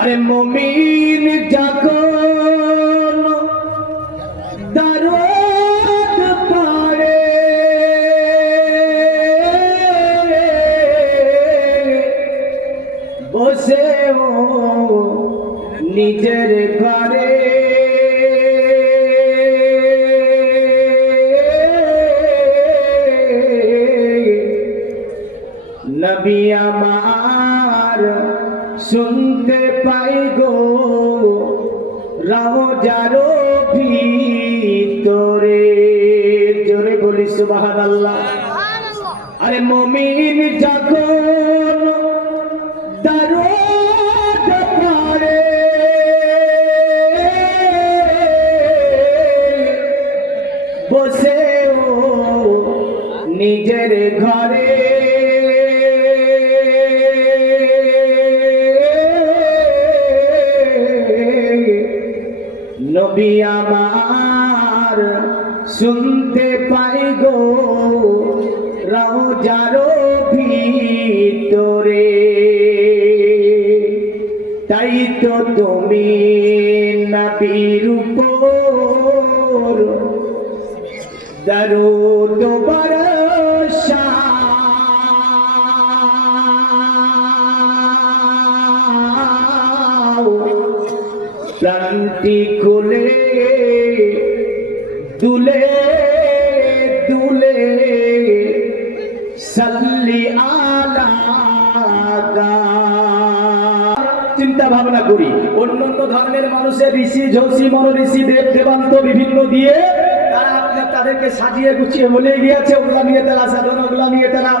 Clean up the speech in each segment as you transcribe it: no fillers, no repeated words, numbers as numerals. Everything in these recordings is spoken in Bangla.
আরে মুমিন যখন দরদ পড়ে বসেও নিজের ঘরে নবী আমার শুনতে পাই গো রওজার ভিতরে। জোরে বলি সুবহানাল্লাহ। আরে মুমিন যখন দরদ পড়ে বসেও নিজের ঘরে নবী আমার শুনতে পাই গো রওজার ভিতরে। তাই তো তুমি নবীর উপর দরুদ বর্ষাও, প্রাণটি খুলে দুলে দুলে সাল্লি আলা। চিন্তা ভাবনা করি অন্যান্য ধর্মের মানুষের ঋষি ঝষি মন ঋষি দেব দেবান্ত বিভিন্ন দিয়ে তাদেরকে সাজিয়ে গুছিয়ে বলে গিয়েছে, ওগুলা নিয়ে তারা সাধনা, ওগুলা নিয়ে তারা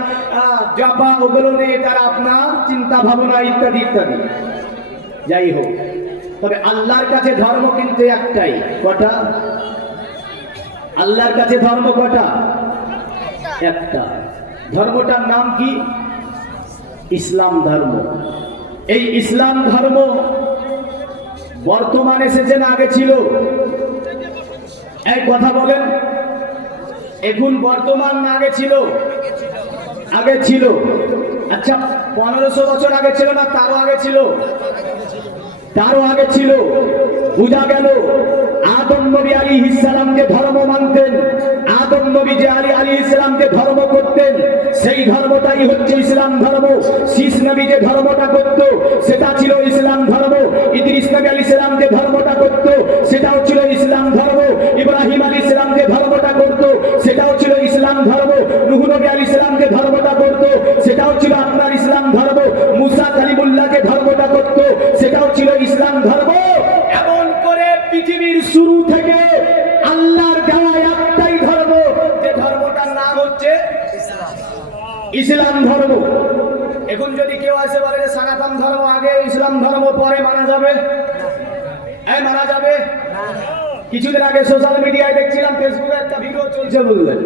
জপা, ওগুলো নিয়ে তারা আপনার চিন্তা ভাবনা ইত্যাদি ইত্যাদি। যাই হোক, তবে আল্লাহর কাছে ধর্ম কিন্তু একটাই। কটা? আল্লাহর কাছে ধর্ম কটা? একটা। ধর্মটার নাম কি? ইসলাম ধর্ম। এই ইসলাম ধর্ম বর্তমানে এসেছে না আগে ছিল? এই কথা বলেন, এখন বর্তমান না আগে ছিল? আগে ছিল। আচ্ছা, 1500 বছর আগে ছিল না তারও আগে ছিল? তারও আগে ছিল। বুঝা গেল আদম নবী আলাইহিস সালামকে ধর্ম মানতেন, আদম নবী যে আলাইহিস সালামকে ধর্ম করতেন সেই ধর্মটাই হচ্ছে ইসলাম ধর্ম। শীষ নবী যে ধর্মটা করত সেটা ছিল ইসলাম ধর্ম। ইদ্রিস নবী আলাইহিস সালাম যে ধর্মটা করত সেটাও ছিল ইসলাম ধর্ম। ইব্রাহিম আলাইহিস সালাম যে ধর্মটা করত সেটাও ছিল ইসলাম ধর্ম। নূহ নবী আলাইহিস সালাম যে ধর্মটা করত সেটাও ছিল আপনার ইসলাম ধর্ম। মুসা কালিমুল্লাহ যে ধর্মটা করত সেটাও ছিল ইসলাম ধর্ম। এমন করে পৃথিবীর শুরু থেকে আল্লাহর দেওয়া একটাই ধর্ম, যে ধর্মটার নাম হচ্ছে ইসলাম ধর্ম। এখন যদি কেউ আসে বলে যে সনাতন ধর্ম আগে ইসলাম ধর্ম পরে, মানা যাবে? মানা যাবে? কিছুদিন আগে সোশ্যাল মিডিয়ায় দেখছিলাম, ফেসবুকে একটা ভিডিও চলছে, বললেন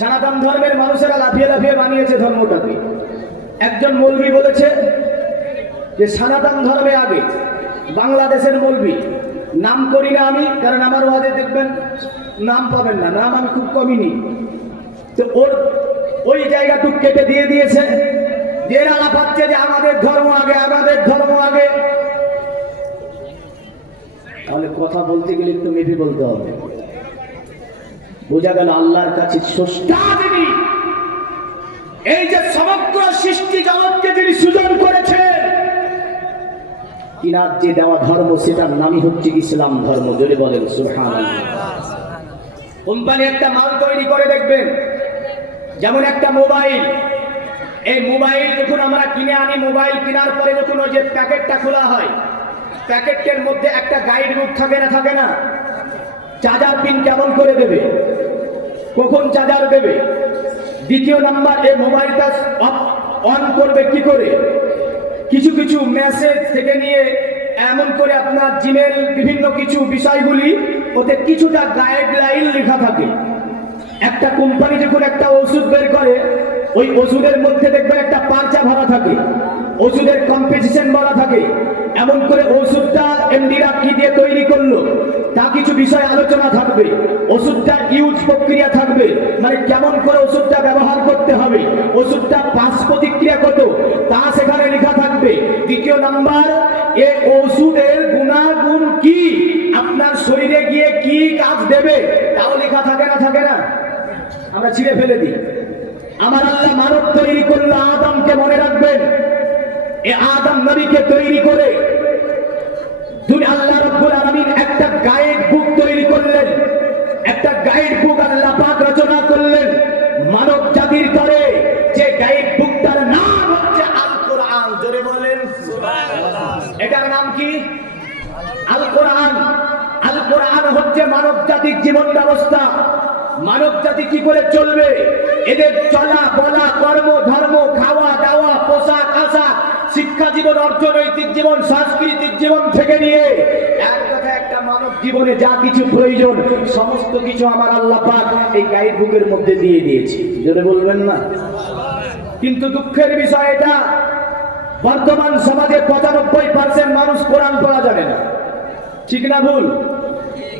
সনাতন ধর্মের মানুষেরা লাফিয়ে লাফিয়ে বানিয়েছে ধর্মটাকে। একজন মৌলবি বলেছে যে সনাতন ধর্মে আগে, বাংলাদেশের মৌলবি, নাম করি না আমি, কারণ আমার ওয়াজে দেখবেন নাম পাবেন না, নাম আমি খুব কমই নিই। তো ওই জায়গাটুক কেটে দিয়ে দিয়েছে, যে এরা লাফাচ্ছে যে আমাদের ধর্ম আগে, আমাদের ধর্ম আগে। তাহলে কথা বলতে গেলে একটু মেপে বলতে হবে। বোঝা গেল আল্লাহর কাছে স্রষ্টা যিনি, এই যে সমগ্র সৃষ্টি জগৎকে যিনি সৃজন করেছেন, তিনার যে দেওয়া ধর্ম সেটার নামই হচ্ছে ইসলাম ধর্ম। জোরে বলেন সুবহানাল্লাহ। কোম্পানি একটা মাল তৈরি করে দেখবেন, যেমন একটা মোবাইল, এই মোবাইল যখন আমরা কিনে আনি, মোবাইল কেনার পরে যখন ওই যে প্যাকেটটা খোলা হয়, প্যাকেটের মধ্যে একটা গাইড বুক থাকে না? থাকে না? চার্জার পিন কেমন করে দেবে, কখন চার্জার দেবে, দ্বিতীয় নাম্বার এই মোবাইলটা অন করবে কি করে, কিছু কিছু মেসেজ থেকে নিয়ে এমন করে আপনার জিমেল বিভিন্ন কিছু বিষয়গুলি ওতে কিছুটা গাইডলাইন লেখা থাকে। একটা কোম্পানি যখন একটা ওষুধ বের করে, ওই ওষুধের মধ্যে দেখবেন একটা পার্চা ভরা থাকে, ওষুধের কম্পোজিশন বলা থাকে, এমন করে ওষুধটা এমডিরা কি দিয়ে তৈরি করলো তা কিছু বিষয় আলোচনা থাকবে, ওষুধটা ইউজ প্রক্রিয়া থাকবে, মানে কেমন করে ওষুধটা ব্যবহার করতে হবে, ওষুধটা পার্শ্ব প্রতিক্রিয়া কত তা সেখানে লেখা থাকবে। দ্বিতীয় নাম্বার, এই ওষুধের গুণাগুণ কি, আপনার শরীরে গিয়ে কি কাজ দেবে, তাও লেখা থাকে না? থাকে না? আমরা ছিঁড়ে ফেলে দিই। আমার আল্লাহ মানব তৈরি করলো আদমকে, মনে রাখবেন, এই আদম নবীকে তৈরি করে আল্লাহ রাব্বুল আলামিন একটা গাইড বুক তৈরি করলেন। একটা গাইড বুক আল্লাহ পাক রচনা করলেন মানব জাতির তরে। যে গাইড বুকটার নাম হচ্ছে আল কোরআন। জোরে বলেন সুবহানাল্লাহ। এটার নাম কি? আল কোরআন। আল কোরআন হচ্ছে মানব জাতির জীবন ব্যবস্থা। মানব জাতি কি করে চলবে, এদের চলা বলা, কর্ম ধর্ম, খাওয়া দাওয়া, পোশাক আশাক, শিক্ষা জীবন, অর্থনৈতিক জীবন, সাংস্কৃতিক জীবন থেকে নিয়ে এক কথা একটা মানব জীবনে যা কিছু প্রয়োজন সমস্ত কিছু আমার আল্লাহ পাক এই গাইড বুকের মধ্যে দিয়ে দিয়েছে। জোরে বলবেন না? কিন্তু দুঃখের বিষয় এটা, বর্তমান সমাজে 95% মানুষ কোরআন পড়া জানে না। ঠিক না ভুল?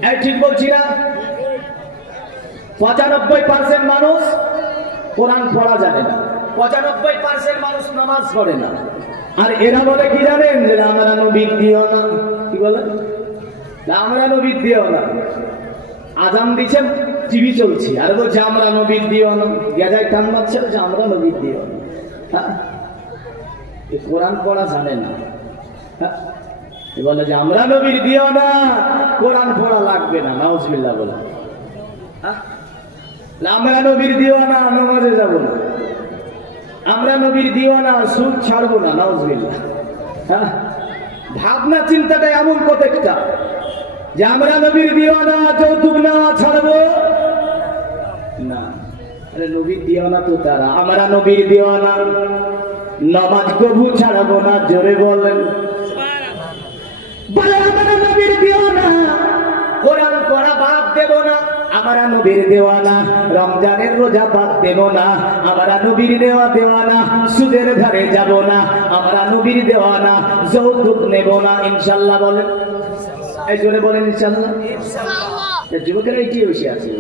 এই ঠিক বলছি না? 95% মানুষ কোরআন পড়া জানে না, 95% মানুষ নামাজ পড়ে না। আর এরা বলে কি জানেন, যে আমরা নবীর দিও না। কি বলে? আমরা নবীর দিও না। আজান দিচ্ছেন, টিভি চলছে, আর বলছে আমরা নবীর দিও না। গেজায় টান মারছে, যে আমরা নবীর দিও না। হ্যাঁ, কোরআন পড়া জানে না। হ্যাঁ, বলে যে আমরা নবীর দিও না, কোরআন পড়া লাগবে না। নাউজুবিল্লাহ বলে। হ্যাঁ, আমরা নবীর দিওয়ানা, নামাজে যাব না। আমরা নবীর দিওয়ানা, সুদ ছাড়বো না। নাউজুবিল্লাহ। হ্যাঁ, ভাবনা চিন্তাটা এমন প্রত্যেকটা, যে আমরা নবীর দিওয়ানা, যৌতুক নেওয়া ছাড়বো না। আরে নবীর দিওয়ানা তো তারা, আমরা নবীর দিওয়ানা, নামাজ কবু ছাড়বো না। জোরে বলেন। বলে আমরা নবীর দিওয়ানা, কোরআন পড়া বাদ দেব না। আমরা নবীর দেওয়ানা, রমজানের রোজা বাদ দেব না। আমরা নবীর দেওয়ানা, সুদের ধারে যাব না। আমরা নবীর দেওয়ানা, যৌতুক নেব না। ইনশাআল্লাহ বলেন। এই জোরে বলেন ইনশাআল্লাহ। যুবকেরা এটি বসে আছে,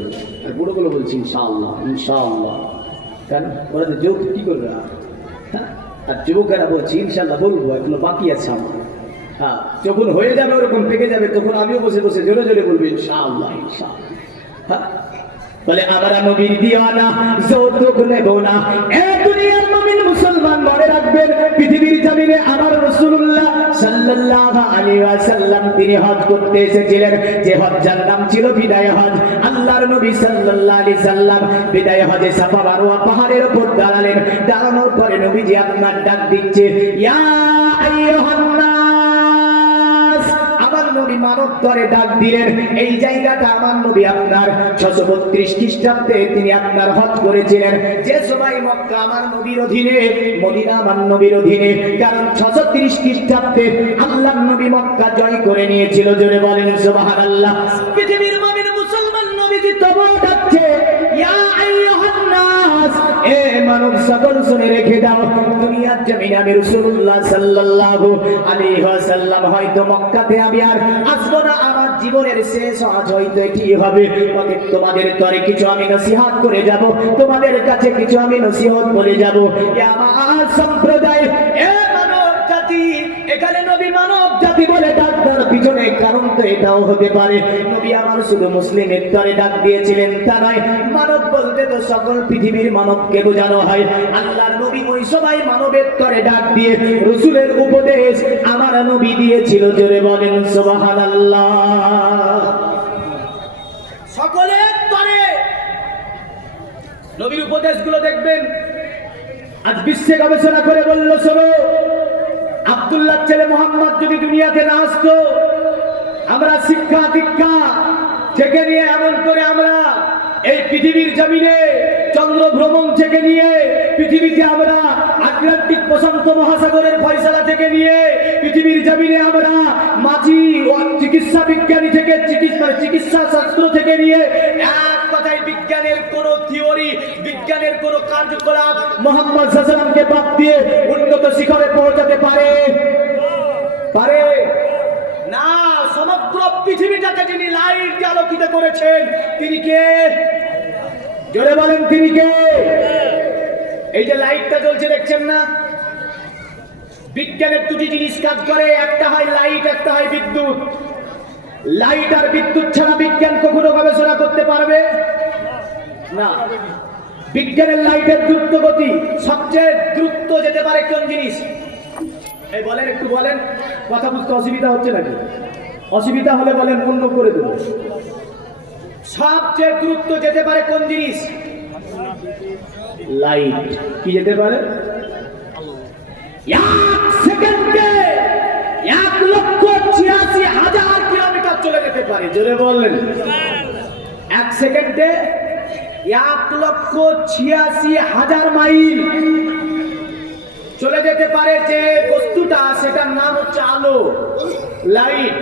আর বুড়োগুলো বলছি ইনশাআল্লাহ ইনশাআল্লাহ। কারণ ওরা তো যৌতুক কি করবে না। হ্যাঁ, আর যুবকেরা বলছি ইনশাআল্লাহ বলবো, এখনো বাকি আছে আমার। হ্যাঁ, যখন হয়ে যাবে, ওরকম পেকে যাবে, তখন আমিও বসে বসে জোরে জোরে বলবো ইনশাআল্লাহ ইনশাআল্লাহ। বলে আমরা নবীর দিওয়ানা, যৌতুক নেব না। এ দুনিয়ার মুমিন মুসলমান মনে রাখবেন, পৃথিবীর জমিনে আমার রাসূলুল্লাহ সাল্লাল্লাহু আলাইহি ওয়াসাল্লাম তিনি হজ করতে এসেছিলেন। যে হজ্জের নাম ছিল বিদায় হজ। আল্লাহর নবী সাল্লাল্লাহু আলাইহি সাল্লাম বিদায় হজে সাফা মারওয়া পাহাড়ের উপর দাঁড়ালেন। দাঁড়ানোর পরে নবীজি আপনার ডাক দিচ্ছে, ইয়া আইয়ুহান নাস। আমার নবী মানব ধরে ডাক দিলেন। এই জায়গাটা আমার নবী আপনার 632 খ্রিস্টাব্দে তিনি আপনার হজ করেছিলেন। যে সময় মক্কা আমার নবীর অধীনে, মদিনা আমার নবীর অধীনে। কারণ 630 খ্রিস্টাব্দে আল্লাহর নবী মক্কা জয় করে নিয়েছিল। জোরে বলেন সুবহানাল্লাহ। পৃথিবীর মুমিন মুসলমান নবীজি তবু ডাকছে, ইয়া আইয়ুহান নাস। এ মানব সকল শুনে রেখে দাও, দুনিয়ার জমিনে আমি রাসূলুল্লাহ সাল্লাল্লাহু আলাইহি ওয়াসাল্লাম হয়তো মক্কাতে আমি আর আসবো না। আমার জীবনের শেষ হজ হয়তো এটি হবে। অতএব তোমাদের তরে কিছু আমি নসিহত করে যাব, তোমাদের কাছে কিছু আমি নসিহত বলে যাব। এ আমার সম্প্রদায়, এ মানব জাতি। এখানে নবী মানব জাতি বলে ডাক দেওয়ার পিছনে কারণ তো এটাও হতে পারে, নবী আমার শুধু মুসলিমের তরে ডাক দিয়েছিলেন তা নয়। মানব বলতে তো সকল পৃথিবীর মানবকে বোঝানো হয়। আল্লাহর নবী ওই সবাই মানবের তরে ডাক দিয়ে রাসূলের উপদেশ আমার নবী দিয়েছিল। জোরে বলেন সুবহানাল্লাহ। সকলের তরে নবীর উপদেশগুলো দেখবেন। আজ বিশ্বে গবেষণা করে বলল, শোনো, আব্দুল্লাহ ছেলে মোহাম্মদ যদি দুনিয়াতে না আসতো, আমরা শিক্ষা দীক্ষা থেকে নিয়ে এমন করে আমরা এই পৃথিবীর জমিনে চন্দ্র ভ্রমণ থেকে নিয়ে পৃথিবীতে আমরা আটলান্টিক প্রশান্ত মহাসাগরের ফয়সালা থেকে নিয়ে পৃথিবীর জমিনে আমরা মাঝি ও চিকিৎসা বিজ্ঞানী থেকে চিকিৎসা শাস্ত্র থেকে নিয়ে এক কথায় বিজ্ঞানের কোন থিওরি, বিজ্ঞানের কোন কার্যকলাপ মুহাম্মদ সাল্লাল্লাহু আলাইহি ওয়াসাল্লামকে বাদ দিয়ে উন্নত শিখরে পৌঁছাতে পারে না। সমগ্র পৃথিবীটাকে যিনি লাইট দিয়ে আলোকিত করেছেন তিনি কে? জোরে বলেন তিনি কে? এই যে লাইটটা জ্বলছে দেখছেন না, বিজ্ঞানের দুটি জিনিস কাজ করে, একটা হয় লাইট, একটা হয় বিদ্যুৎ। লাইট আর বিদ্যুৎ ছাড়া বিজ্ঞান কখনো গবেষণা করতে পারবে না। বিজ্ঞানের লাইটের দ্রুত গতি, সবচেয়ে দ্রুত যেতে পারে কোন জিনিস? এই বলেন, একটু বলেন, কথা বুঝতে অসুবিধা হচ্ছে নাকি? অসুবিধা হলে বলেন, অন্য করে দেবো। সবচেয়ে দ্রুত যেতে পারে কোন জিনিস? লাইট। কি যেতে পারে? 1 সেকেন্ডে 1,86,000 কিলোমিটার চলে যেতে পারে। জোরে বললেন। 1 সেকেন্ডে 1,86,000 মাইল চলে যেতে পারে। যে বস্তুটা, সেটার নাম হচ্ছে আলো, লাইট।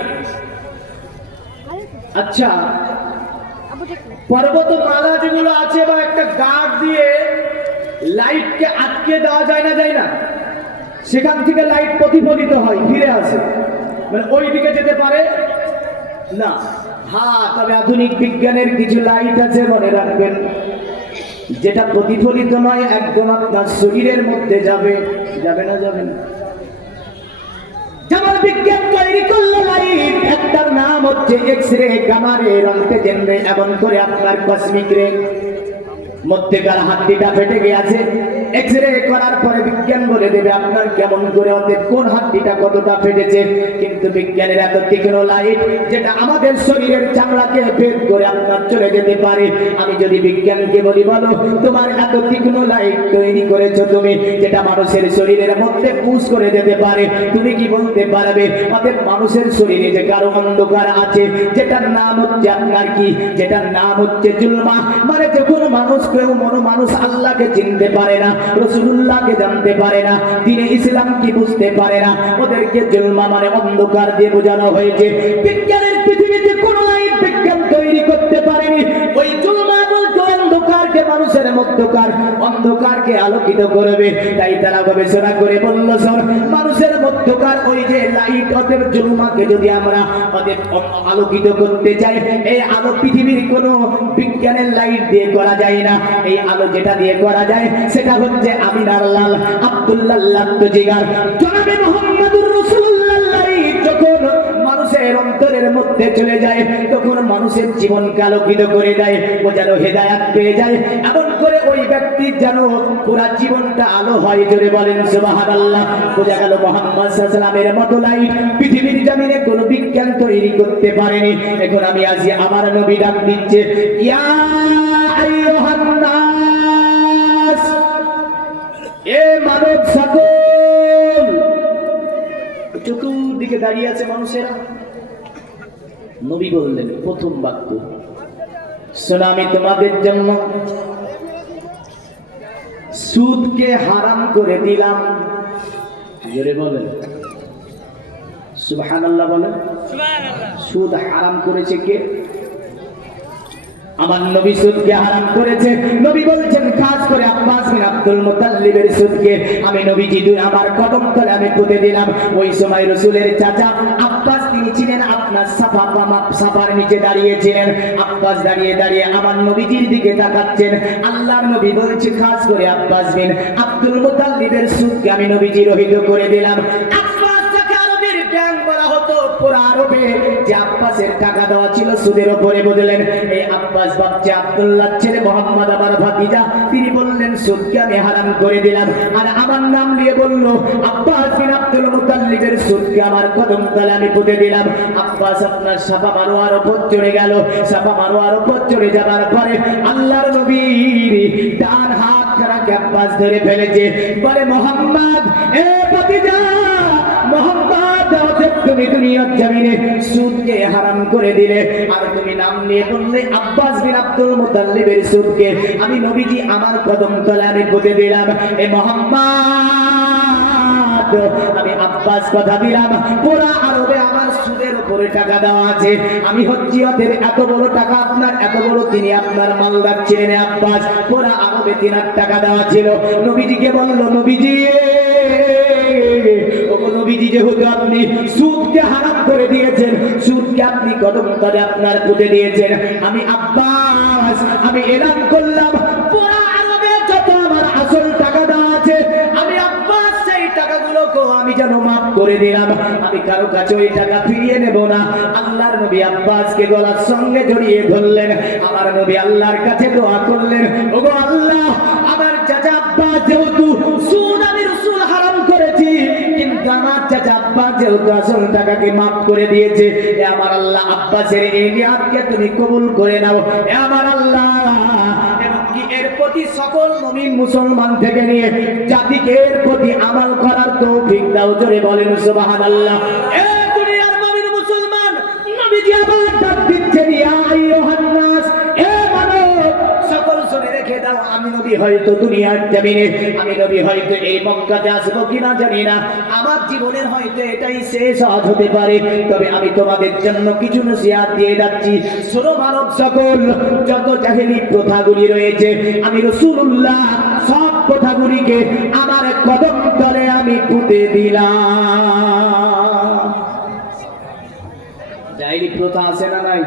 আচ্ছা, পর্বতমালা যেগুলো আছে, বা একটা গার্ড দিয়ে লাইটকে আটকে দেওয়া যায় না, যায় না? সেখান থেকে লাইট প্রতিফলিত হয়, ফিরে আসে, মানে ওই দিকে যেতে পারে না। হ্যাঁ, তবে আধুনিক বিজ্ঞানের কিছু লাইট আছে, মনে রাখবেন, যেটা প্রতিফলিত নয়, একদম আপনার শরীরের মধ্যে যাবে। যাবে না? যাবে না। যেমন বিজ্ঞান তৈরি করলো লাইট, একটার নাম হচ্ছে এক্স রে, গামা রে, রন্টগেন রে, এমন করে আপনার কসমিক রে। মধ্যেকার হাড্ডিটা ফেটে গিয়েছে, এক্স রে করার পরে বিজ্ঞান বলে দেবে আপনার কেমন করে, অতএব কোন হাড্ডিটা কতটা ফেটেছে। কিন্তু বিজ্ঞানের এত তীক্ষ্ণ লাইট, যেটা আমাদের শরীরের চামড়াকে ভেদ করে আপনার চলে যেতে পারে। আমি যদি বিজ্ঞানকে বলি, বলো তোমার এত তীক্ষ্ণ লাইট তৈরি করেছো তুমি, যেটা মানুষের শরীরের মধ্যে পুশ করে যেতে পারে, তুমি কি বলতে পারবে? অতএব মানুষের শরীরে যে কারো অন্ধকার আছে, যেটার নাম হচ্ছে আপনার কি, যেটার নাম হচ্ছে জুলমা, মানে যখন মানুষ মানুষ আল্লাহকে চিনতে পারে না, রাসূলুল্লাহকে জানতে পারে না, দ্বীনে ইসলাম কি বুঝতে পারে না, ওদেরকে জুলমা মানে অন্ধকার দিয়ে বোঝানো হয়েছে। বিজ্ঞানের পৃথিবীতে কোন লাইট বিজ্ঞান তৈরি করতে পারেনি। ওই জুলমা বলতে অন্ধকারকে, মানুষের মধ্যকার অন্ধকারকে আলোকিত করবে। তাই তারা গবেষণা করে বলল, শোন, মানুষের মধ্যকার ওই যে লাইট, অতএব জুলমাকে যদি আমরা অতএব আলোকিত করতে চাই, এই আলো পৃথিবীর কোনো বিজ্ঞানের লাইট দিয়ে করা যায় না। এই আলো যেটা দিয়ে করা যায়, সেটা হচ্ছে আমিনার লাল, আব্দুল্লাহ লাত্তজিগার, জনাবে মুহাম্মদুর রাসূলুল্লাহ লাইট যখন মানুষের অন্তরের মধ্যে চলে যায়, তখন মানুষের জীবনকে আলোকিত করে দেয়, ও যেন হেদায়াত পেয়ে যায়। এমন করে ওই ব্যক্তির যেন পুরা জীবনটা আলো হয়। জোরে বলেন সুবহানাল্লাহ। বোঝা গেল মুহাম্মদ সাল্লাল্লাহু আলাইহি ওয়াসাল্লামের মতো লাইট পৃথিবীর জমিনে কোনো বিজ্ঞান তৈরি করতে পারেনি। এখন আমি আজ আমার নবী ডাক দিচ্ছে, ইয়া আইয়ুহান নাস, এ মানব সকল। চতুর্দিকে দাঁড়িয়ে আছে মানুষেরা। নবী বললেন প্রথম বাক্য, শোনো, আমি তোমাদের জন্য সুদকে হারাম করে দিলাম। জোরে বলেন সুবহানাল্লাহ। বলেন সুদ হারাম করেছে কে? আমার নবী সুদকে হারাম করেছে। নবী বলছেন খাস করে আব্বাস বিন আব্দুল মুত্তালিবের সুদকে আমি নবীজি আমার কদম তলে আমি পুঁতে দিলাম। ওই সময় রাসূলের চাচা আব্বাস, তিনি ছিলেন আপনার সাফার নিচে দাঁড়িয়েছিলেন। আব্বাস দাঁড়িয়ে দাঁড়িয়ে আমার নবীজির দিকে তাকাচ্ছেন। আল্লাহর নবী বলছে খাস করে আব্বাস বিন আব্দুল মুত্তালিবের সুদকে আমি নবীজি রহিত করে দিলাম। যে আব্বাসের টাকা দেওয়া ছিল সুদের উপরে, বললেন এই আব্বাস বাচ্চা আব্দুল্লাহ ছেলে মোহাম্মদ আমার ভাতিজা, তিনি বললেন সুদকে আমি হারাম করে দিলাম। আর আমার নাম নিয়ে বলল আব্বাস বিন আব্দুল মুত্তালিবের সুদকে আমার কদম তলে আমি পুঁতে দিলাম। আব্বাস আপনার সাফা মারওয়ার উপর চড়ে গেল। সাফা মারওয়ার উপর চড়ে যাবার পরে আল্লাহর নবীর ডান হাত খানাকে আব্বাস ধরে ফেলেছে, বলে মোহাম্মদ, এ ভাতিজা মোহাম্মদ, তুমি দুনিয়ার জমিনে সুদকে হারাম করে দিলে, আর তুমি নাম নিয়ে বললে আব্বাস বিন আব্দুল মুত্তালিবের সুদকে আমি নবীজি আমার কদম তলে আমি পুঁতে দিলাম। এ মোহাম্মদ, আমি আব্বাস কথা দিলাম, পুরা আরবে আমার সুদের উপরে টাকা দেওয়া আছে। আমি হচ্ছি ওদের এত বড় টাকা আপনার, এত বড় তিনি আপনার মালদার ছিলেন আব্বাস, পুরা আরবে 3 টাকা দেওয়া ছিল। নবীজিকে বলল, নবীজি, নবীজি যেহেতু আপনি সুদকে হারাম করে দিয়েছেন, সুদকে আপনি কদম তলে আপনার পুঁতে দিয়েছেন, আমি আব্বাস আমি এলান করলাম পুরা আরবে যত আমার আসল টাকা দেওয়া আছে, আমি আব্বাস সেই টাকাগুলোকে আমি যেন করে দিলাম, আমি কারো কাছে ওই টাকা ফিরিয়ে নেব না। আল্লাহর নবী আব্বাসকে গলার সঙ্গে জড়িয়ে ধরলেন। আমার নবী আল্লাহর কাছে দোয়া করলেন, ওগো আল্লাহ, আমার চাচা আব্বাস যেহেতু সুদ আমি রাসূল হারাম করেছি, কিন্তু আমার চাচা আব্বাস যেহেতু আসল টাকাকে মাফ করে দিয়েছে, এ আমার আল্লাহ আব্বাসের এই নিয়াতকে তুমি কবুল করে নাও। এ আমার আল্লাহ, এর প্রতি সকল মুমিন মুসলমান থেকে নিয়ে জাতিকে এর প্রতি আমল করার তৌফিক দাও। জোরে বলেন সুবহানাল্লাহ। এ দুনিয়ার মুমিন মুসলমান, নবীজি আবার ডাক দিচ্ছেন, ইয়া আইয়ুহান নাস, এ মানব সকল শুনে রেখে দাও, আমি নবী হয়তো দুনিয়ার জমিনে, আমি নবী হয়তো এই মক্কাতে আসবো কিনা জানি না, আমার জীবনের হয়তো এটাই শেষ হজ হতে পারে, তবে আমি তোমাদের জন্য কিছু নসিহত দিয়ে যাচ্ছি। শোনো মানব সকল, যত জাহেলি প্রথাগুলি রয়েছে, আমি রাসূলুল্লাহ সব প্রথাগুলিকে আমার কদম তলে আমি পুঁতে দিলাম। জাহেলি প্রথা আছে না নাই?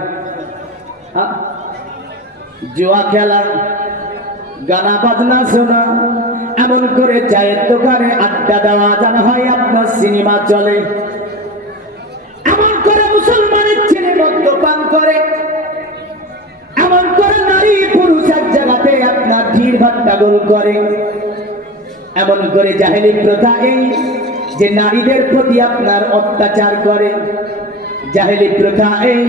জুয়া খেলা, গানা বাজনা শোনা, এমন করে চায়ের দোকানে আড্ডা দেওয়া জানা হয়, আপনার সিনেমা চলে, এমন করে মুসলমানের ছেলে মদ্যপান করে, এমন করে নারী পুরুষ এক জায়গাতে আপনার ঢির ভাট্টাগোল করে, এমন করে জাহেলি প্রথা এই যে নারীদের প্রতি আপনার অত্যাচার করে, জাহেলি প্রথা এই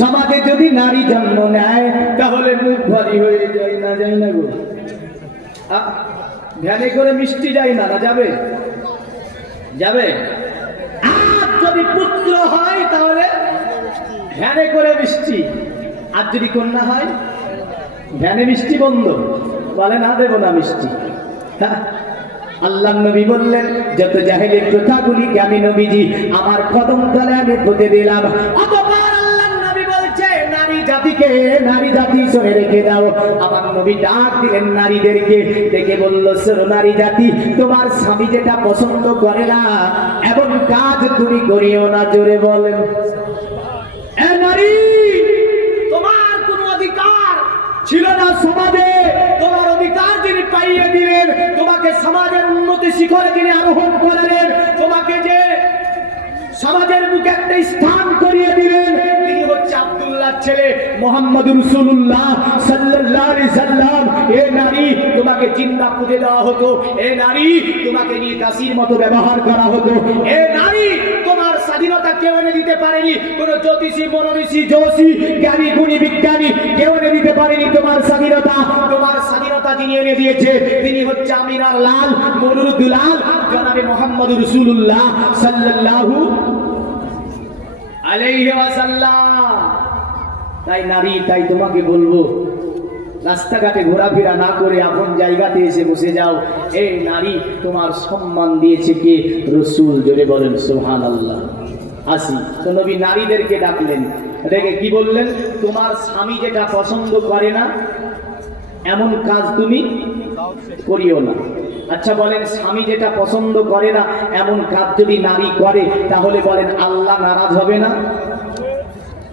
সমাজে যদি নারী জন্ম নেয় তাহলে মুখ ভারী হয়ে যায় না, যায় না গো? ভ্যানে করে মিষ্টি যায় না, না যাবে? যাবে। আর যদি পুত্র হয় তাহলে ভ্যানে করে মিষ্টি, আর যদি কন্যা হয় ভ্যানে মিষ্টি বন্ধ, বলে না দেব না মিষ্টি। আল্লাহ নবী বললেন, যত জাহেলি প্রথাগুলিকে আমি নবীজি আমার কদম তলে আমি পুঁতে দিলাম। অতঃপর আল্লাহ নবী বলছে, নারী জাতিকে, নারী জাতি শুনে রেখে দাও। আমার নবী ডাক দিলেন নারীদেরকে, ডেকে বলল, শোনো নারী জাতি, তোমার স্বামী যেটা পছন্দ করে না এমন কাজ তুমি করিও না। জোরে বলেন। এ নারী, তোমার কোনো অধিকার ছিল না সমাজে, তোমার অধিকার যিনি পাইয়ে দিলেন, তোমাকে সমাজের উন্নতি শিখরে যিনি আরোহণ করলেন, তোমাকে যে সমাজের বুকে একটা স্থান করিয়ে দিলেন, তিনি হচ্ছে আব্দুল্লাহর ছেলে মুহাম্মদুর রাসূলুল্লাহ সাল্লাল্লাহু আলাইহি সাল্লাম। এ নারী, তোমাকে জিন্দা পুঁতে দেওয়া হতো, এ নারী, তোমাকে নিয়ে কাশির মতো ব্যবহার করা হতো, এ নারী, তোমার স্বাধীনতা কেউ এনে দিতে পারেনি, কোন জ্যোতিষী, মনোঋষি, যোশী, জ্ঞানী, গুণী, বিজ্ঞানী কেউ এনে দিতে পারেনি তোমার স্বাধীনতা। তোমার স্বাধীনতা যিনি এনে দিয়েছে তিনি হচ্ছে আমিনার লাল, মনুর দুলাল, জনাবে মুহাম্মদুর রাসূলুল্লাহ সাল্লাল্লাহু আলাইহি ওয়াসাল্লাম। তাই নারী, তাই তোমাকে বলবো, রাস্তাঘাটে ঘোরাফেরা না করে আপন জায়গাতে এসে বসে যাও। এই নারী, তোমার সম্মান দিয়েছে কে? রাসূল। জোরে বলেন সুবহানাল্লাহ। আসি তো নবী নারীদেরকে ডাকলেন, ডেকে কি বললেন? তোমার স্বামী যেটা পছন্দ করে না এমন কাজ তুমি করিও না। আচ্ছা বলেন, স্বামী যেটা পছন্দ করে না এমন কাজ যদি নারী করে তাহলে বলেন আল্লাহ নারাজ হবে না?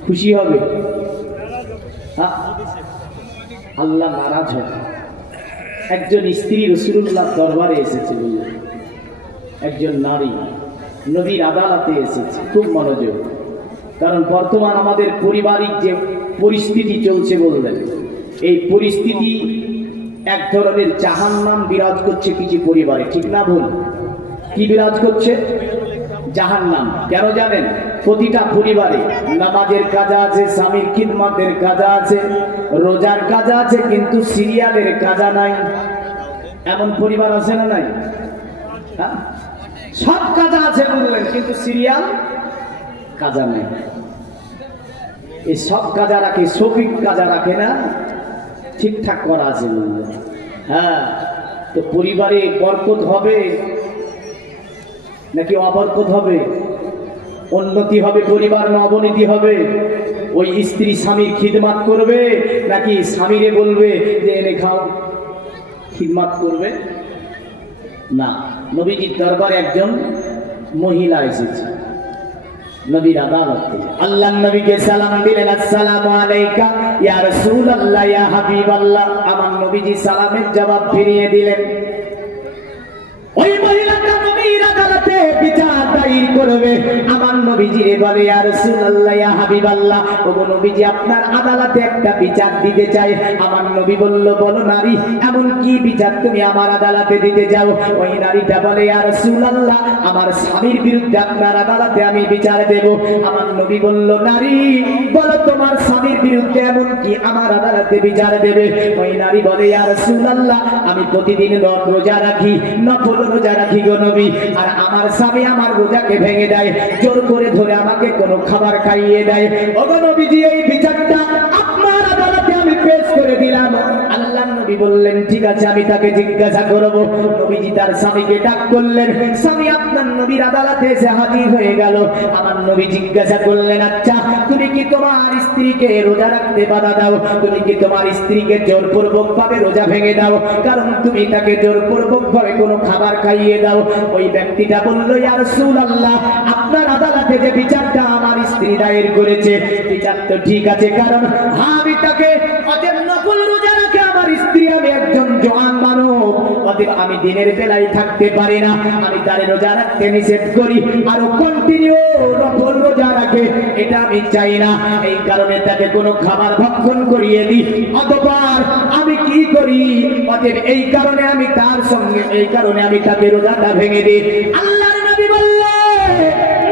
খুশি হবে? আল্লাহ নারাজ হবে। একজন স্ত্রী রাসূলুল্লাহ দরবারে এসেছে, বললেন একজন নারী নবীর আদালতে এসেছে। খুব মনোযোগ, কারণ বর্তমান আমাদের পারিবারিক যে পরিস্থিতি চলছে, বললেন এই পরিস্থিতি এক ধরনের জাহান্নাম বিরাজ করছে কিছু পরিবারে, ঠিক না ভুল? কি বিরাজ করছে? জাহান্নাম। কেন জানেন? প্রতিটা পরিবারে নামাজের কাজ আছে, স্বামীর খিদমতের কাজ আছে, রোজার কাজ আছে, কিন্তু সিরিয়ালের কাজা নাই। এমন পরিবার আছে না নাই? সব কাজা আছে বললেন, কিন্তু সিরিয়াল কাজা নাই। এই সব কাজা রাখে, শফিক কাজা রাখে না, ঠিকঠাক করা আছে বললেন। হ্যাঁ, তো পরিবারে বরকত হবে নাকি অবরকত হবে? উন্নতি হবে পরিবার না অবনতি হবে? ওই স্ত্রী স্বামীর খিদমাত করবে নাকি স্বামীরে বলবে যে এনে খাও, খিদমাত করবে না। নবীজির দরবারে একজন মহিলা এসেছে নবীর আদালতে। আল্লাহ নবীকে সালাম দিলেন, আসসালামু আলাইকা ইয়া রাসূলুল্লাহ ইয়া হাবিবাল্লাহ। আমার নবীজি সালামের জবাব ফিরিয়ে দিলেন। ওই মহিলাটা নবীর আদালতে আদালতে বিচার দায়ের করবে। আমার নবীজি বলে ইয়া রাসূলুল্লাহ ইয়া হাবিবাল্লাহ, ওগো নবীজি আপনার আদালতে একটা বিচার দিতে চাই। আমার নবী বলল বলো নারী এমন কি বিচার তুমি আমার আদালতে দিতে যাও? ওই নারীটা বলে ইয়া রাসূলুল্লাহ আমার স্বামীর বিরুদ্ধে আপনার আদালতে আমি বিচার দেব। আমার নবী বলল নারী বলো তোমার স্বামীর বিরুদ্ধে এমন কি আমার আদালতে বিচার দেবে? ওই নারী বলে ইয়া রাসূলুল্লাহ আমি প্রতিদিন রোজা রাখি, নফল রোজা রাখি গো নবী, আর আমার স্বামী আমার রোজাকে ভেঙে দেয়, জোর করে ধরে আমাকে কোনো খাবার খাইয়ে দেয়। ওগো নবীজি এই বিচারটা আপনার আদালতে আমি পেশ করে দিলাম। আল্লাহ নবী বললেন ঠিক আছে আমি তাকে জিজ্ঞাসা করব। নবীজি তার স্বামীকে ডাক করলেন। স্বামী আপনার নবীর আদালতে এসে হাজির হয়ে গেল। আমার নবী জিজ্ঞাসা করলেন আচ্ছা তুমি কি তোমার স্ত্রীকে রোজা রাখতে বাধা দাও? তুমি কি তোমার স্ত্রীকে জোরপূর্বক ভাবে রোজা ভেঙে দাও? কারণ তুমি তাকে জোরপূর্বক ভাবে কোনো খাবার খাইয়ে দাও। ওই ব্যক্তিটা বলল ইয়া রাসূলুল্লাহ আপনার আদালতে যে বিচারটা আমার স্ত্রী দায়ের করেছে বিচার তো ঠিক আছে, কারণ আমি তাকে অতএব নফল রোজা রাখে আমার স্ত্রী, আমি একজন জওয়ান মানব, অতএব আমি দিনের বেলায় থাকতে পারি না, আমি তার রোজা রাখতে নিষেধ করি, আরো কন্টিনিউ নফল রোজা রাখে এটা আমি চাই না। এই কারণে তাকে কোনো খাবার ভক্ষণ করিয়ে দিই, অতঃপর আমি কি করি অতএব এই কারণে আমি তার সঙ্গে এই কারণে আমি তাকে রোজাটা ভেঙে দিই। আল্লাহর নবী বললেন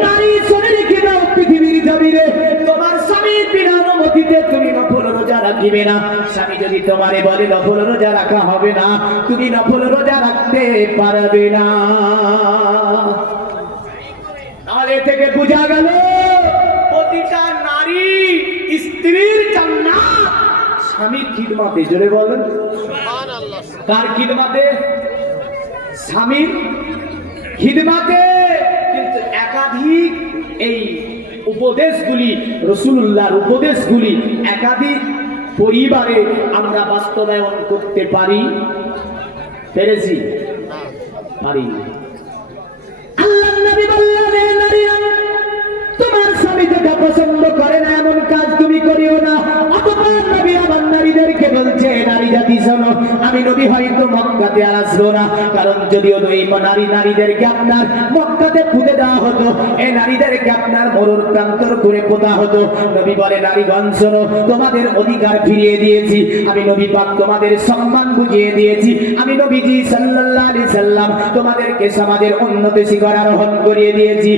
নারী শুনে রেখে দাও পৃথিবীর জমিনে তোমার স্বামীর বিনা অনুমতিতে তুমি নফল রোজা রাখিবে না। স্বামী যদি তোমারে বলে নফল রোজা রাখা হবে না, তুমি নফল রোজা রাখতে পারবে না। তাহলে থেকে বোঝা গেল প্রতিটা নারী স্ত্রীর জান্নাত স্বামীর খিদমতে। জোরে বলেন সুবহানাল্লাহ। কার খিদমতে? স্বামীর খিদমতে। কিন্তু একাধিক এই উপদেশগুলি রাসূলুল্লাহর উপদেশগুলি একাধিক পরিবারে আমরা বাস্তবায়ন করতে পেরেছি? পারি। আল্লাহর নবী বললেন নারীরা তোমার স্বামী যেটা পছন্দ করে না এমন কাজ তুমি করিও না। অতঃপর নবী আমার নারীদেরকে বলছে নারী জাতি শোনো, আমি নবী হয়তো মক্কাতে আর আসবো না, কারণ যদিও এই নারীদেরকে আপনার মক্কাতে পুঁতে দেওয়া হতো, এই নারীদেরকে আপনার মরুর প্রান্তর করে পোতা হতো। নবী বলে নারীগণ শোনো, তোমাদের অধিকার ফিরিয়ে দিয়েছি, আমি নবী পাক তোমাদের সম্মান বুঝিয়ে দিয়েছি, আমি নবীজি সাল্লাল্লাহু আলাইহি সাল্লাম তোমাদেরকে সমাজের উন্নতি শিখর আরোহণ করিয়ে দিয়েছি।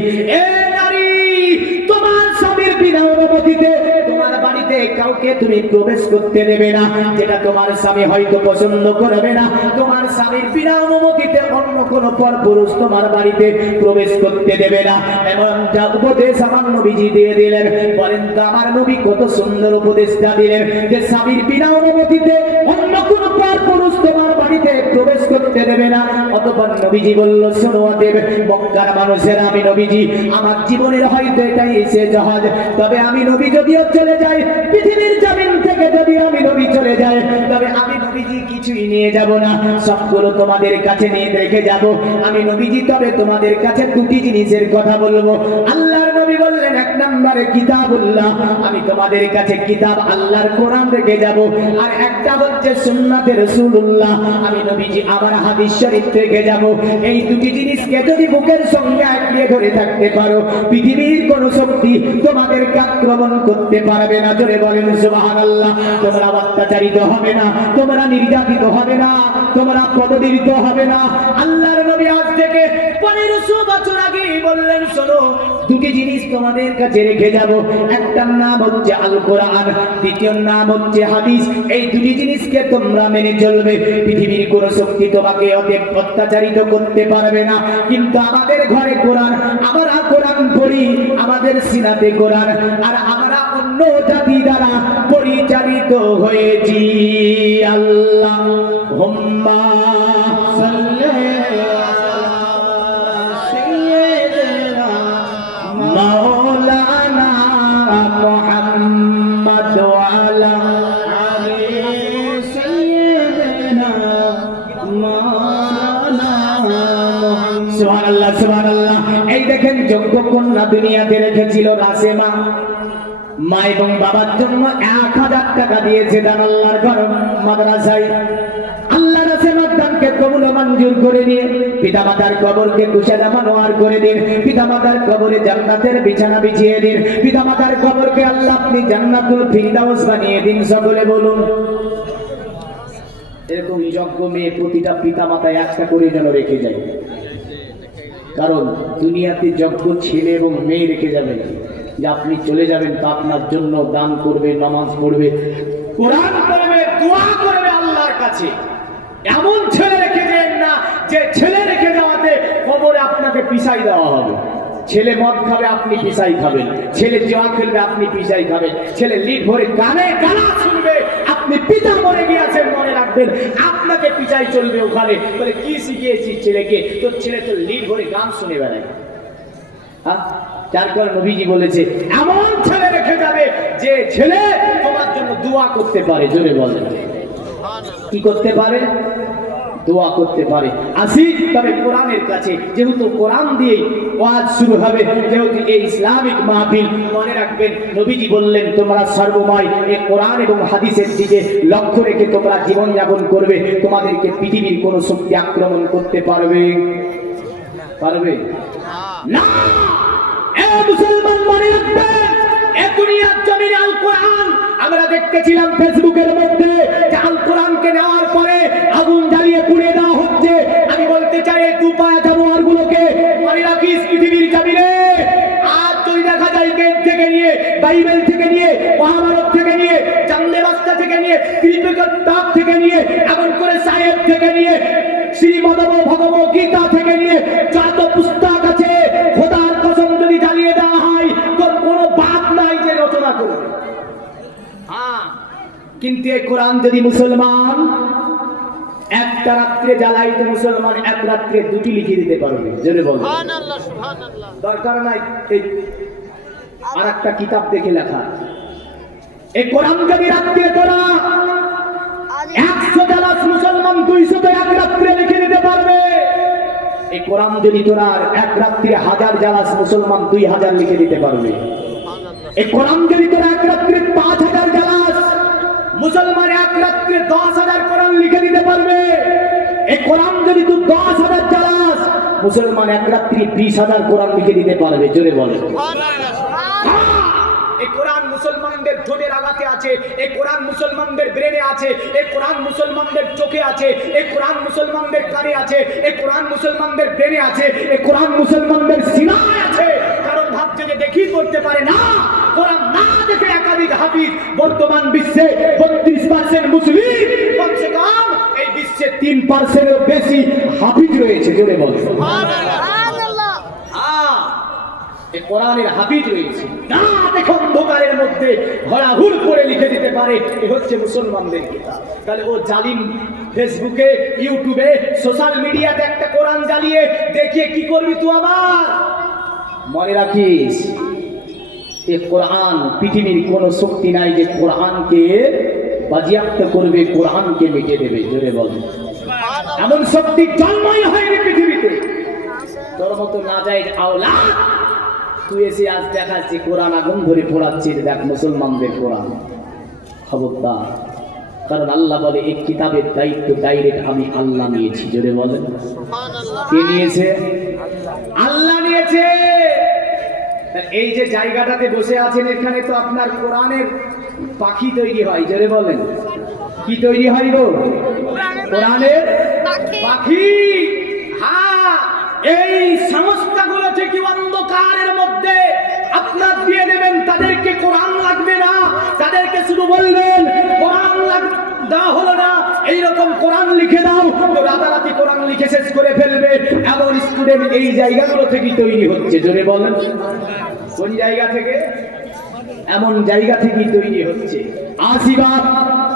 তোমার স্বামীর বিনা অনুমতিতে তোমার বাড়িতে কাউকে তুমি প্রবেশ করতে দেবে না, যেটা তোমার স্বামী হয়তো পছন্দ করবে না। তোমার স্বামীর বিনা অনুমতিতে অন্য কোন পরপুরুষ তোমার বাড়িতে প্রবেশ করতে দেবে না। এমনটা উপদেশ আমার নবীজি দিয়ে দিলেন। বলেন তো আমার নবী কত সুন্দর উপদেশটা দিলেন যে স্বামীর বিনা অনুমতিতে অন্য কোন পরপুরুষ তোমার বাড়িতে প্রবেশ করতে দেবে না। অতঃপর নবীজি বলল শোনো অতএব মক্কার মানুষেরা, আমি নবীজি আমার জীবনের হয়তো এটাই শেষ হজ, তবে আমি নবী যদিও চলে যাই পৃথিবীর জমিন থেকে, যদি আমি নবী চলে যাই তবে আমি নবীজি কিছুই নিয়ে যাব না, সবগুলো তোমাদের কাছে নিয়ে রেখে যাব আমি নবীজি। তবে তোমাদের কাছে দুটি জিনিসের কথা বলবো। আল্লাহর নবী বললেন এক নম্বরে কিতাবুল্লাহ, আমি তোমাদের কাছে কিতাব আল্লাহর কোরআন রেখে যাব, আর একটা হচ্ছে সুন্নাতে রাসূলুল্লাহ, আমি নবীজি আমার হাদিস শরীফ রেখে যাব। এই দুটি জিনিসকে যদি বুকের সঙ্গে আঁকড়িয়ে ধরে থাকতে পারো পৃথিবীর কোন শক্তি তোমাদেরকে আক্রমণ করতে পারবে না। জোরে বলেন সুবহানাল্লাহ। তোমরা অত্যাচারিত হবে না, তোমরা নির্যাতিত হবে না, তোমরা পদদলিত হবে না। আল্লাহর নবী আজ থেকে 1500 বছর আগে বললেন শোনো দুটি জিনিস তোমাদের কাছে রেখে যাব, একটার নাম হচ্ছে আল কোরআন, দ্বিতীয় নাম হচ্ছে হাদিস। এই দুটি জিনিসকে তোমরা মেনে চলবে, পৃথিবীর কোন শক্তি তোমাকে অত্যাচারিত করতে পারবে না। কিন্তু আমাদের ঘরে কোরআন, আমরা কোরআন পড়ি, আমাদের সিনাতে কোরআন, আর আমরা অন্য জাতি দ্বারা পরিচালিত হয়েছি। আল্লাহুম্মা সাল্লি মাওলানা মুহাম্মদ ওয়া আলা আলি সাইয়্যিদিনা মাওলানা মুহাম্মদ। সুবহানাল্লাহ সুবহানাল্লাহ। এই দেখেন যোগ্য কন্যা দুনিয়াতে রেখেছিল রাসেমা, মা এবং বাবার জন্য 1000 টাকা দিয়েছে দান আল্লাহর ঘর মাদ্রাসায়। আল্লাহ রাসেমার দান কোরআনকে কবুল ও মঞ্জুর করে নিয়ে পিতামাতার কবরকে কুশাদা মানোয়ার করে দিন। পিতামাতার কবরে জান্নাতের বিছানা বিছিয়ে দিন। পিতামাতার কবরকে আল্লাহ আপনি জান্নাতুল ফিরদাউস বানিয়ে দিন। সকলে বলুন এরকম যজ্ঞ মেয়ে প্রতিটা পিতামাতা একটা করে যেন রেখে যায়, কারণ দুনিয়াতে যজ্ঞ ছেলে এবং মেয়ে রেখে যাবেন, যে আপনি চলে যাবেন তা আপনার জন্য দান করবে, নামাজ পড়বে, কোরআন পড়বে, দোয়া করবে আল্লাহর কাছে। এমন ছেলে রেখে যাবেন না যে ছেলে রেখে যাওয়াতে কবরে আপনাকে পিছাই দেওয়া হবে। ছেলে মদ খাবে, আপনি পিছাই খাবেন। ছেলে জুয়া খেলবে, আপনি পিছাই খাবেন। ছেলে লিড ভরে গানে গানা শুনবে, আপনি পিতা মরে গিয়েছেন মনে রাখবেন, আপনাকে পিছাই চলবে ওখানে। বলে কি শিখিয়েছিস ছেলেকে? তোর ছেলে তো লিড ভরে গান শুনে বেড়ায়। যার কারণে নবীজি বলেছে এমন ছেলে রেখে যাবে যে ছেলে তোমার জন্য দোয়া করতে পারে। জোরে বলেন কি করতে পারে? দোয়া করতে পারে। আসি তবে কোরআনের কাছে, যেহেতু কোরআন দিয়ে ওয়াজ শুরু হবে, যেহেতু এই ইসলামিক মাহফিল, মনে রাখবেন নবীজি বললেন তোমরা সর্বময় এই কোরআন এবং হাদিসের দিকে লক্ষ্য রেখে তোমরা জীবন যাপন করবে, তোমাদেরকে পৃথিবীর কোন শক্তি আক্রমণ করতে পারবে না। মুসলমান মনে রাখবেন এ দুনিয়ার জমিনে আল কোরআন, আমরা দেখতেছিলাম ফেসবুকের মধ্যে যে আল কোরআনকে নেওয়ার পরে আগুন জ্বালিয়ে পুড়িয়ে দেওয়া হচ্ছে। আমি বলতে চাই এই দুপায়া জানোয়ার গুলোকে মনে রাখিস পৃথিবীর জমিনে আর যদি দেখা যায় বেদ থেকে নিয়ে, বাইবেল থেকে নিয়ে, মহাভারত থেকে নিয়ে, চান্দে বাস্তা থেকে নিয়ে, ত্রিপিটক থেকে নিয়ে, এমন করে সাহেব থেকে নিয়ে, শ্রীমদ ভগবত গীতা থেকে নিয়ে যত পুস্তক আছে, খোদার কসম যদি জ্বালিয়ে দেওয়া হয় তোর কোনো বাদ নাই যে রচনা করবে। কিন্তু এই কোরআন যদি মুসলমান একটা রাত্রে জ্বালাই, তো মুসলমান এক রাত্রে দুটি লিখে দিতে পারবে। জোরে বলুন সুবহানাল্লাহ সুবহানাল্লাহ। দরকার নাই এই আর একটা কিতাব দেখে লেখা। এই কোরআন যদি রাত্রে তোরা 100 জালাস মুসলমান 200 তো এক রাত্রে লিখে দিতে পারবে। এই কোরআন যদি তোরা এক রাত্রে 1000 জালাস মুসলমান 2000 লিখে দিতে পারবে। এই কোরআন যদি তোরা এক রাত্রে 5000 জালাস মুসলমান এক রাত্রে 10,000 কোরআন লিখে দিতে পারবে। এই কোরআন যদি তুই 10,000 জালাস মুসলমান এক রাত্রে 20,000 কোরআন লিখে দিতে পারবে। জোরে বলে এই কোরআন মুসলমানদের ঠোঁটের আঘাতে আছে, এই কোরআন মুসলমানদের ব্রেনে আছে, এই কোরআন মুসলমানদের চোখে আছে, এই কোরআন মুসলমানদের কানে আছে, এই কোরআন মুসলমানদের ব্রেনে আছে, এই কোরআন মুসলমানদের সিনায় আছে। কারণ ভাবছে যে দেখি করতে পারে না, কোরআন না দেখে একাধিক হাফিজ। বর্তমান বিশ্বে 32% মুসলিম, কমসে কম এই বিশ্বে 3%-এরও বেশি হাফিজ রয়েছে। জোরে বলে সুবহানাল্লাহ। এই কোরআনের হাফিজ রয়েছে, না দেখো অন্ধকারের মধ্যে ঘোরাঘুর করে লিখে দিতে পারে। এ হচ্ছে মুসলমানদের কিতাব। তাহলে ও জালিম ফেসবুকে, ইউটিউবে, সোশ্যাল মিডিয়াতে একটা কোরআন জ্বালিয়ে দেখিয়ে কি করবি তুই? আবার মনে রাখিস এই কোরআন, পৃথিবীর কোন শক্তি নাই যে কোরআনকে বাজিয়াপ্ত করবে, কোরআনকে মিটে দেবে। জোরে বল এমন শক্তি জন্মই হয়নি পৃথিবীতে। তোর মতো না যায় আওলাদ তুই এসে আজ দেখাচ্ছি কোরআন আগুন ধরে পোড়াচ্ছিস, দেখ মুসলমানদের কোরআন। খবরদার, কারণ আল্লাহ বলে এই কিতাবের দায়িত্ব ডাইরেক্ট আমি আল্লাহ নিয়েছি। জোরে বলেন কে নিয়েছে? আল্লাহ নিয়েছে। এই যে জায়গাটাতে বসে আছেন, এখানে তো আপনার কোরআনের পাখি তৈরি হয়। জোরে বলেন কি তৈরি হয় গো? কোরআনের পাখি। হ্যাঁ, এই সংস্থাগুলো থেকে অন্ধকারের মধ্যে আপনার দিয়ে দেবেন, তাদেরকে কোরআন লাগবে না, তাদেরকে শুধু বলবেন কোরআন দেওয়া হলো না, এইরকম কোরআন লিখে দাও, তো রাতারাতি কোরআন লিখে শেষ করে ফেলবে। এমন স্টুডেন্ট এই জায়গাগুলো থেকে তৈরি হচ্ছে। জোরে বলেন কোন জায়গা থেকে? এমন জায়গা থেকেই তৈরি হচ্ছে। আশীর্বাদ,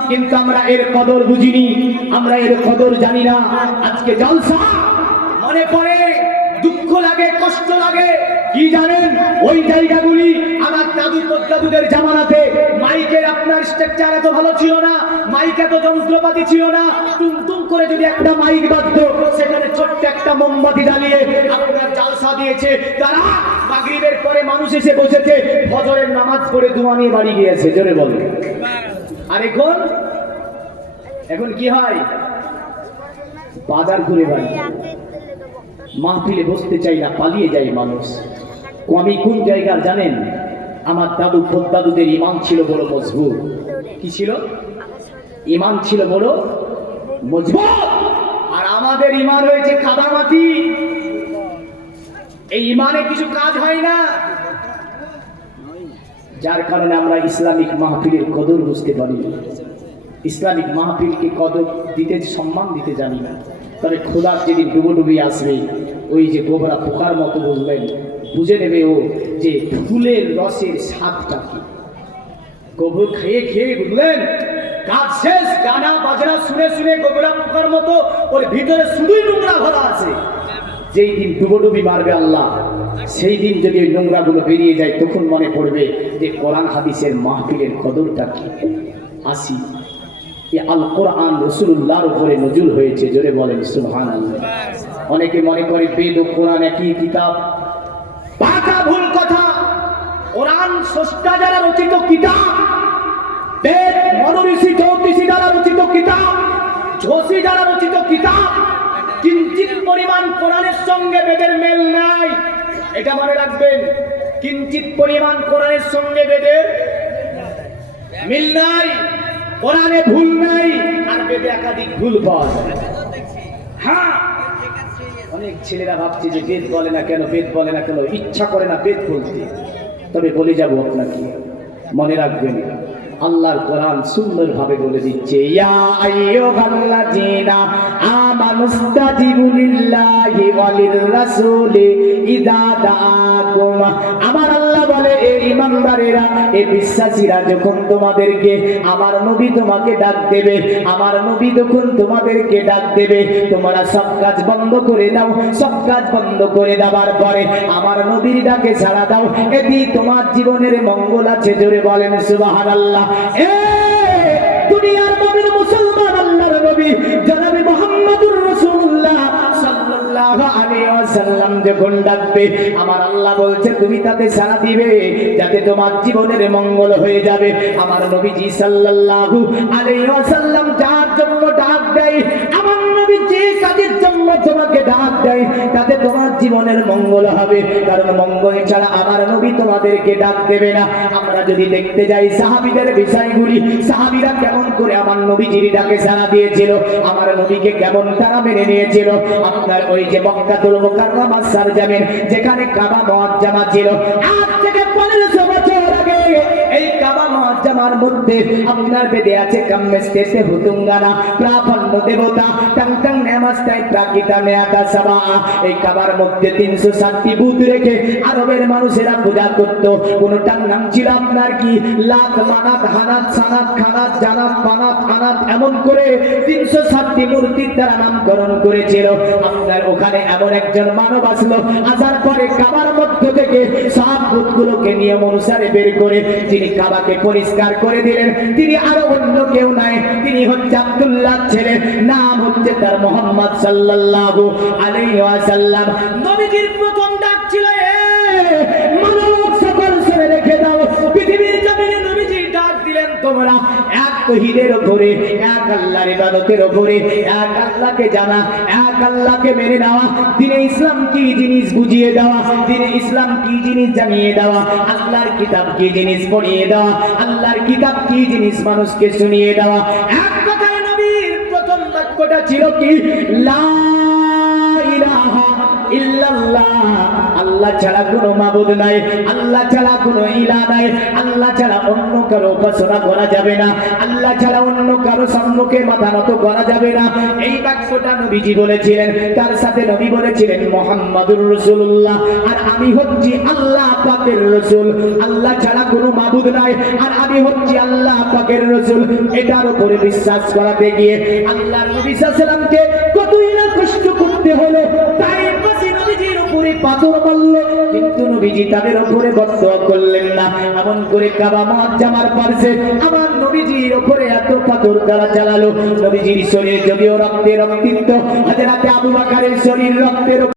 কিন্তু আমরা এর কদর বুঝিনি, আমরা এর কদর জানি না। আজকে জলসা মনে পড়ে, দুঃখ লাগে, কষ্ট লাগে। কি জানেন, ওই জায়গাগুলি আমার দাদু দাদুদের জামানাতে মাইকের আপনার স্ট্রাকচার এত ভালো ছিল না, মাইক এত যন্ত্রপাতি ছিল না। টুমটুম করে যদি একটা মাইক বাজতো, সেখানে ছোট্ট একটা মোমবাতি জ্বালিয়ে আপনার জালসা দিয়েছে। তারা মাগরিবের পরে মানুষ এসে বসেছে, ফজরের নামাজ পড়ে দোয়া নিয়ে বাড়ি গিয়েছে। জোরে বলে। আর এখন কি হয়? বাজার ঘুরে বাড়ি, মাহফিলে বসতে চাই না, পালিয়ে যায় মানুষ। আমি কোন জায়গার জানেন? আমার দাদু দাদুদের ইমান ছিল বড় মজবুত। কি ছিল? ইমান ছিল বড় মজবুত। আর আমাদের ইমান হয়েছে কাদামাটি। এই ইমানে কিছু কাজ হয় না, যার কারণে আমরা ইসলামিক মাহফিলের কদর বুঝতে পারি না, ইসলামিক মাহফিলকে কদর দিতে, সম্মান দিতে জানি না। তবে খোদার যেদিন ডুবোডুবি আসবে, ওই যে গোবরা পোকার মতো বুঝবেন, বুঝে নেবে ও যে ফুলের রসের স্বাদটা কি। গোবর খেয়ে খেয়ে বুঝলেন কাজ শেষ, গানা বাজনা শুনে শুনে গোবরা পোকার মতো ওর ভিতরে শুধুই নোংরা ভরা আছে। যেই দিন ডুবোডুবি মারবে আল্লাহ, সেই দিন যদি ওই নোংরাগুলো বেরিয়ে যায়, তখন মনে পড়বে যে কোরআন হাদিসের মাহফিলের কদরটা কি। আসি, আল কোরআন রাসূলুল্লাহর উপরে নজুল হয়েছে, জোরে বলেন সুবহানাল্লাহ। অনেকে মনে করে বেদ ও কোরআন একই কিতাব। পাকা ভুল কথা। কোরআন স্রষ্টা যারা রচিত কিতাব, বেদ মনীষী জ্যোতিষী যারা রচিত কিতাব, ঝোষী যারা রচিত কিতাব, কিঞ্চিত পরিমাণ কোরআনের সঙ্গে বেদের মেল নাই, এটা মনে রাখবেন। কিঞ্চিত পরিমাণ কোরআনের সঙ্গে বেদের মিল নাই, কোরআনে ভুল নাই, আর বেদে একাধিক ভুল পাওয়া যায়। হ্যাঁ, অনেক ছেলেরা ভাবছে যে বেদ বলে না কেন, বেদ বলে না কেন, ইচ্ছা করে না বেদ বলতে। তবে বলে যাব আপনাকে, মনে রাখবেন আল্লাহর কোরআন সুন্দর ভাবে বলে দিচ্ছে, ইয়া আইয়ুহাল্লাযীনা আমানুস্তাজিবু লিল্লাহি ওয়া লির-রাসূলি ইযা দাআকুম। আমার আল্লাহ বলে, এই ঈমানদারেরা, এই বিশ্বাসীরা, যখন তোমাদেরকে আমার নবী তোমাকে ডাক দেবে, আমার নবী যখন তোমাদেরকে ডাক দেবে, তোমরা সব কাজ বন্ধ করে দাও। সব কাজ বন্ধ করে দেওয়ার পরে আমার নবীর ডাকে সাড়া দাও, এটি তোমার জীবনের মঙ্গল আছে। জোরে বলেন সুবহানাল্লাহ। দুনিয়ার নবীর মুসলমান আল্লাহর নবী জনাবে মুহাম্মদুর রাসূলুল্লাহ সাল্লাল্লাহু আলাইহি ওয়াসাল্লাম যখন ডাকবে, আমার আল্লাহ বলছে তুমি তাতে সাড়া দিবে, যাতে তোমার জীবনের মঙ্গল হয়ে যাবে। আমার নবীজি সাল্লাল্লাহু আলাইহি ওয়াসাল্লাম যার জন্য ডাক দেয়, আমার নবী যে কাজের জন্য তোমাকে ডাক দেয়, তাতে তোমার জীবনের মঙ্গল হবে। কারণ মঙ্গল ছাড়া আমার নবী তোমাদেরকে ডাক দেবে না। আমরা যদি দেখতে যাই সাহাবীদের বিষয়গুলি, সাহাবীরা কেমন করে আমার নবীজির ডাকে সাড়া দিয়েছিল, আমার নবীকে কেমন তারা মেনে নিয়েছিল। আপনার ওই যে মক্কাতুল মুকাররমা সরজমিন, যেখানে কাবা মুআজ্জামা ছিল, আজ থেকে 1500 বছর আগে এই কাবা মুআজ্জামার মধ্যে আপনার বেদে আছে কাম্মেস্তেতে হুতুঙ্গানা, প্রাফন্ন দেবতা টাংটাং নেমাস্তাই প্রাকিতা নেয়াতা সাবা। এই কাবার মধ্যে 360টি বুত রেখে আরবের মানুষেরা পূজা করত। কোনটার নাম ছিল আপনার কি লাত, মানাত, হানাত, সানাত, খানাত, জানাত, পানাত, আনাত, এমন করে 360টি মূর্তির দ্বারা নামকরণ করেছিল। আপনার ওখানে এমন একজন মানব আসলো, আসার পরে কাবার মধ্য থেকে সব বুতগুলোকে নিয়ম অনুসারে বের করে যিনি কাবাকে পরিষ্কার করে দিলেন, তিনি আরো অন্য কেউ নাই, তিনি হচ্ছে আব্দুল্লাহ ছেলে, নাম হচ্ছে তার মুহাম্মদ সাল্লাল্লাহু আলাইহি ওয়াসাল্লাম। নবীজির প্রথম ডাক ছিল, মানব সকল শুনে রেখে দাও। পৃথিবীর জমিনে নবীজি ডাক দিলেন, তোমরা এক তৌহিদের উপরে, এক আল্লাহর ইবাদতের উপরে, এক আল্লাহকে জানা, এক আল্লাহকে মেনে নেওয়া, দ্বীনে ইসলাম কি জিনিস বুঝিয়ে দেওয়া, দ্বীনে ইসলাম কি জিনিস জানিয়ে দেওয়া, আল্লাহর কিতাব কি জিনিস পড়িয়ে দেওয়া, আল্লাহর কিতাব কি জিনিস মানুষকে শুনিয়ে দেওয়া। এক কথায় নবীর প্রথম বাক্যটা ছিল কি, লা ইলাহা ইল্লাল্লাহ, আল্লাহ ছাড়া কোনো মাবুদ নাই, আল্লাহ ছাড়া কোনো ইলাহ নাই, আল্লাহ ছাড়া অন্য কারো উপাসনা করা যাবে না, আল্লাহ ছাড়া অন্য কারো সম্মুখে মাথা নত করা যাবে না। এই বাক্যটা নবীজি বলেছিলেন। তার সাথে নবী বলেছিলেন মুহাম্মাদুর রাসূলুল্লাহ, আর আমি হচ্ছি আল্লাহ পাকের রাসূল, আল্লাহ ছাড়া কোনো মাবুদ নাই, আর আমি হচ্ছি আল্লাহ পাকের রাসূল। এটার উপরে বিশ্বাস করাতে গিয়ে আল্লাহ নবী সাল্লাল্লাহু আলাইহি ওয়াসাল্লামকে কতই না কষ্ট করতে হলো। তাই নবীজির উপরে পাথর মারল, কিন্তু নবীজি তাদের উপরে বদদোয়া করলেন না। এমন করে কাবা মুআজ্জামার পাশে আমার নবীজির উপরে এত পাথর দ্বারা চালালো, নবীজির শরীর যদিও রক্তে রক্তিত, হযরত আবু বকরের শরীর রক্তের